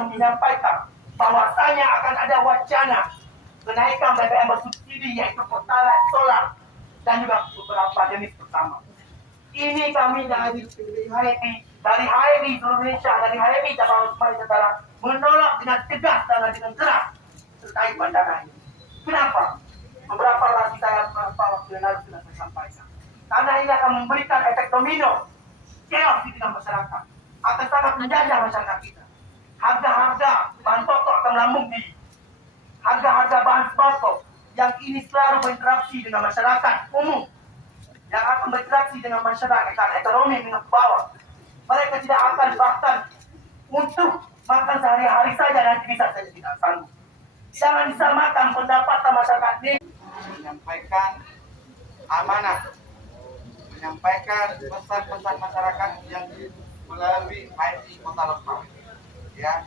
menyampaikan bahwasanya akan ada wacana kenaikan BBM bersubsidi, yaitu pertalite, solar, dan juga beberapa jenis pertama. Ini kami dari HMI, dari HMI Indonesia, dari HMI Cabang Sumatera Utara menolak dengan tegas dan dengan keras terkait wacana ini. Kenapa? Beberapa lagi beberapa waktu yang lalu sudah saya sampaikan. Karena ini akan memberikan efek domino, chaos di tengah masyarakat, akan sangat menjajah masyarakat kita. Harga-harga bahan pokok akan melambung tinggi. Harga-harga bahan pokok yang ini selalu berinteraksi dengan masyarakat umum, yang akan berinteraksi dengan masyarakat ekonomi menengah bawah. Mereka tidak akan bahkan untuk makan sehari-hari saja nanti bisa saja tidak sanggup. Jangan disamakan pendapatan masyarakat ini. Menyampaikan amanah, menyampaikan pesan-pesan masyarakat yang melalui HMI Kota Lembang. Ya.